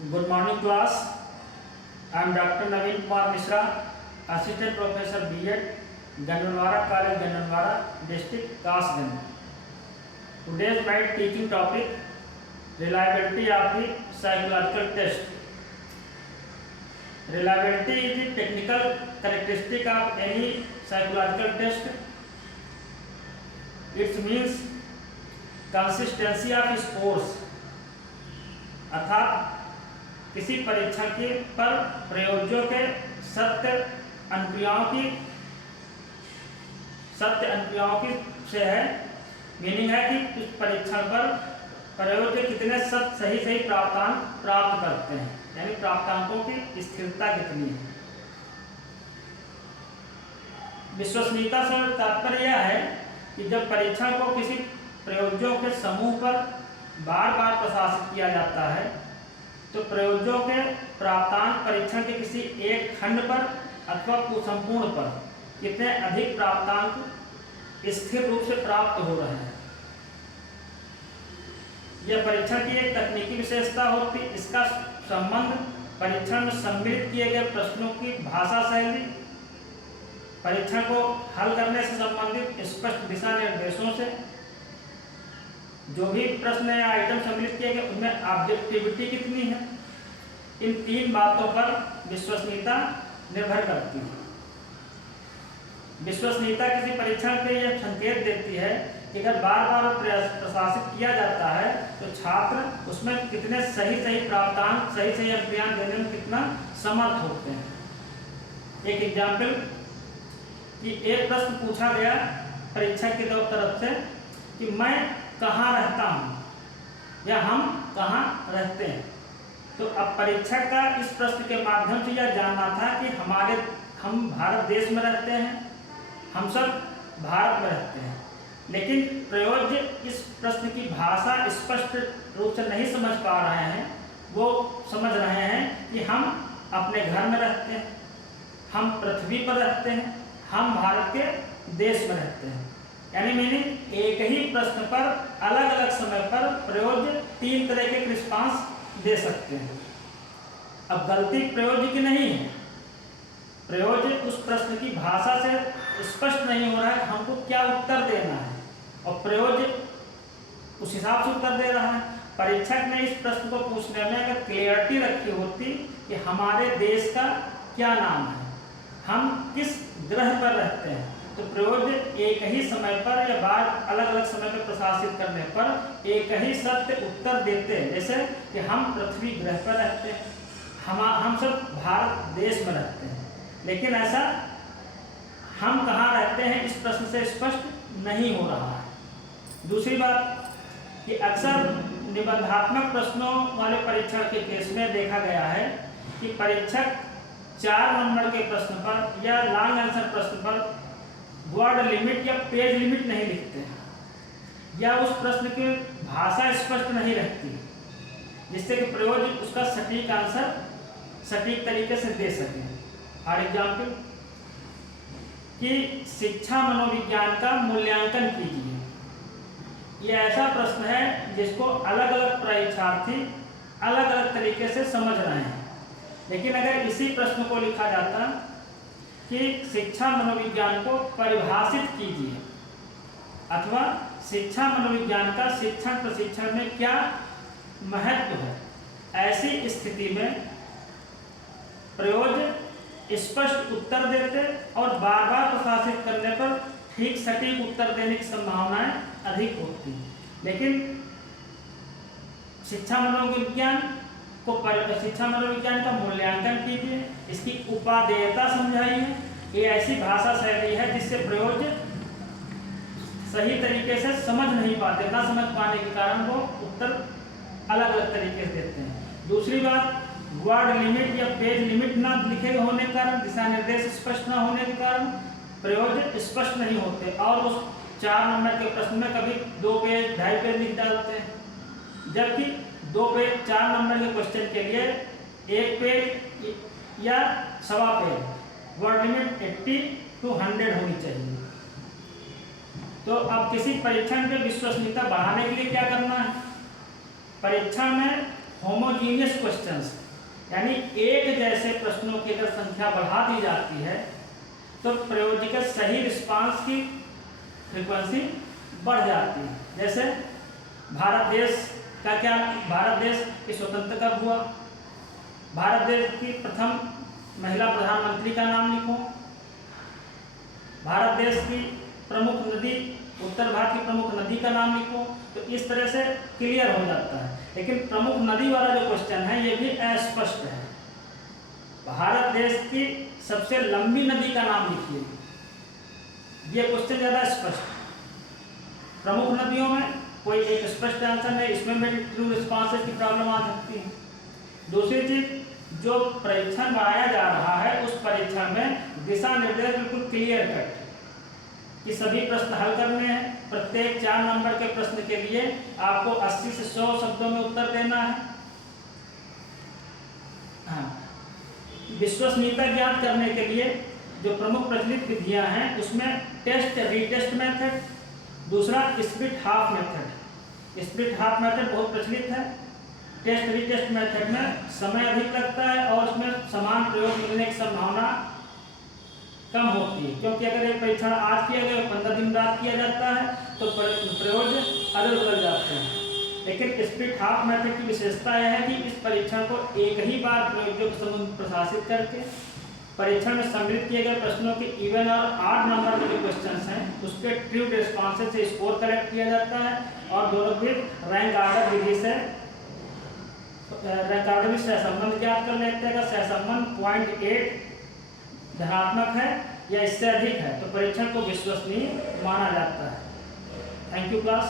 Good morning class. I am Dr. Naveen Kumar Mishra, Assistant Professor B.Ed, Ganjanwara College, Ganjanwara, District Kasganj. Today's my teaching topic, reliability of the psychological test. Reliability is the technical characteristic of any psychological test. It means consistency of scores. अर्थात किसी परीक्षा के पर प्रयोज्यों के सत्य अनुक्रियाओं की से है। मीनिंग है कि इस परीक्षा पर प्रयोज्य कितने सही प्राप्तांक प्राप्त करते हैं, यानी प्राप्तांकों की स्थिरता कितनी है। विश्वसनीयता से तात्पर्य यह है कि जब परीक्षा को किसी प्रयोज्यों के समूह पर बार बार प्रशासित किया जाता है तो प्रयोज्यों के प्राप्तांक परीक्षण के किसी एक खंड पर अथवा संपूर्ण पर कितने अधिक प्राप्तांक स्थिर रूप से प्राप्त हो रहे हैं। यह परीक्षण की एक तकनीकी विशेषता होती है। इसका संबंध परीक्षण में सम्मिलित किए गए प्रश्नों की भाषा शैली, परीक्षण को हल करने से संबंधित स्पष्ट दिशा निर्देशों से, जो भी प्रश्न या आइटम सम्मिलित किए गए उनमें ऑब्जेक्टिविटी कितनी है, इन तीन बातों पर विश्वसनीयता निर्भर करती है। विश्वसनीयता किसी परीक्षण के यह संकेत देती है कि अगर बार बार प्रशासित किया जाता है तो छात्र उसमें कितने सही प्राप्तांक, सही अभियान देने में कितना समर्थ होते हैं। एक एग्जाम्पल कि एक प्रश्न पूछा गया परीक्षा की तरफ से कि मैं कहाँ रहता हूँ या हम कहाँ रहते हैं। तो अब परीक्षक का इस प्रश्न के माध्यम से यह जानना था कि हम भारत देश में रहते हैं, हम सब भारत में रहते हैं, लेकिन प्रयोज्य इस प्रश्न की भाषा स्पष्ट रूप से नहीं समझ पा रहे हैं। वो समझ रहे हैं कि हम अपने घर में रहते हैं, हम पृथ्वी पर रहते हैं, हम भारत के देश में रहते हैं। यानी मीनिंग एक ही प्रश्न पर अलग अलग समय पर प्रयोज्य तीन तरह के रिस्पांस दे सकते हैं। अब गलती प्रयोज्य की नहीं है, प्रयोज्य उस प्रश्न की भाषा से स्पष्ट नहीं हो रहा है कि हमको क्या उत्तर देना है, और प्रयोज्य उस हिसाब से उत्तर दे रहा है। परीक्षक ने इस प्रश्न को पूछने में अगर क्लियरिटी रखी होती कि हमारे देश का क्या नाम है, हम किस ग्रह पर रहते हैं, तो प्रयोज्य एक ही समय पर या बार अलग अलग समय पर प्रशासित करने पर एक ही सत्य उत्तर देते हैं। जैसे कि हम पृथ्वी ग्रह पर रहते हैं, हम सब भारत देश में रहते हैं, लेकिन ऐसा हम कहाँ रहते हैं इस प्रश्न से स्पष्ट नहीं हो रहा है। दूसरी बात कि अक्सर निबंधात्मक प्रश्नों वाले परीक्षण के केस में देखा गया है कि परीक्षक 4 नंबर के प्रश्न पर या लॉन्ग आंसर प्रश्न पर वर्ड लिमिट या पेज लिमिट नहीं लिखते हैं, या उस प्रश्न की भाषा स्पष्ट नहीं रहती, जिससे कि प्रयोज्य उसका सटीक आंसर सटीक तरीके से दे सके। फॉर एग्जाम्पल कि शिक्षा मनोविज्ञान का मूल्यांकन कीजिए। यह ऐसा प्रश्न है जिसको अलग अलग परीक्षार्थी अलग अलग तरीके से समझ रहे हैं, लेकिन अगर इसी प्रश्न को लिखा जाता कि शिक्षा मनोविज्ञान को परिभाषित कीजिए, अथवा शिक्षा मनोविज्ञान का शिक्षण प्रशिक्षण में क्या महत्व है, ऐसी स्थिति में प्रयोज्य स्पष्ट उत्तर देते और बार बार प्रशासित करने पर ठीक सटीक उत्तर देने की संभावनाएं अधिक होती हैं। लेकिन शिक्षा मनोविज्ञान का मूल्यांकन कीजिए, इसकी उपादेयता समझाइए। ये ऐसी भाषा शैली है जिससे प्रयोज्य सही तरीके से समझ नहीं पाते, ना समझ पाने के कारण वो उत्तर अलग अलग तरीके से देते हैं। दूसरी बात, वर्ड लिमिट या पेज लिमिट ना लिखे होने के कारण, दिशा निर्देश स्पष्ट ना होने के कारण प्रयोज्य स्पष्ट नहीं होते, और उस 4 नंबर के प्रश्न में कभी 2 पेज 2.5 पेज लिख डालते हैं, जबकि 2 पेज 4 नंबर के क्वेश्चन के लिए 1 पेज या 1.25 पेज वर्ड लिमिट 80 to 100 होनी चाहिए। तो अब किसी परीक्षण में विश्वसनीयता बढ़ाने के लिए क्या करना है? परीक्षा में होमोजीनियस क्वेश्चंस, यानी एक जैसे प्रश्नों की अगर संख्या बढ़ा दी जाती है तो प्रयोज्य सही रिस्पांस की फ्रीक्वेंसी बढ़ जाती है। जैसे भारत देश की स्वतंत्रता कब हुआ, भारत देश की प्रथम महिला प्रधानमंत्री का नाम लिखो, भारत देश की प्रमुख नदी, उत्तर भारत की प्रमुख नदी का नाम लिखो। तो इस तरह से क्लियर हो जाता है। लेकिन प्रमुख नदी वाला जो क्वेश्चन है ये भी अस्पष्ट है। भारत देश की सबसे लंबी नदी का नाम लिखिए, ये क्वेश्चन ज़्यादा स्पष्ट। प्रमुख नदियों में कोई एक स्पष्ट आंसर नहीं, इसमें भी ट्रू रिस्पॉन्सेस की प्रॉब्लम आ सकती है। दूसरी चीज, जो परीक्षण बनाया जा रहा है उस परीक्षण में दिशा निर्देश बिल्कुल क्लियर कट कि सभी प्रश्न हल करने हैं। प्रत्येक 4 नंबर के प्रश्न के लिए आपको 80 से 100 शब्दों में उत्तर देना है। हाँ, विश्वसनीयता ज्ञात करने के लिए जो प्रमुख प्रचलित विधियां हैं उसमें टेस्ट रीटेस्ट मेथड, दूसरा split half method. Split half method बहुत प्रचलित है। टेस्ट रीटेस्ट मेथड में समय अधिक लगता है और उसमें समान प्रयोग मिलने की संभावना कम होती है, क्योंकि अगर एक परीक्षण आज किया गया 15 दिन बाद किया जाता है तो प्रयोग अदल बदल जाते हैं। लेकिन स्प्लिट हाफ मेथड की विशेषता यह है कि इस परीक्षण को एक ही बार प्रयोज्यों के समूह प्रशासित करके परीक्षण में सम्मिलित किए गए प्रश्नों के इवन और ऑड नंबर के जो क्वेश्चंस हैं उसके ट्रू रिस्पॉन्सेज से स्कोर कलेक्ट किया जाता है और दोनों भी रैंक आर्डर विधि से सहसंबंध ज्ञात कर लेते हैं। अगर सहसंबंध 0.8 धनात्मक है या इससे अधिक है तो परीक्षण को विश्वसनीय माना जाता है। Thank you class.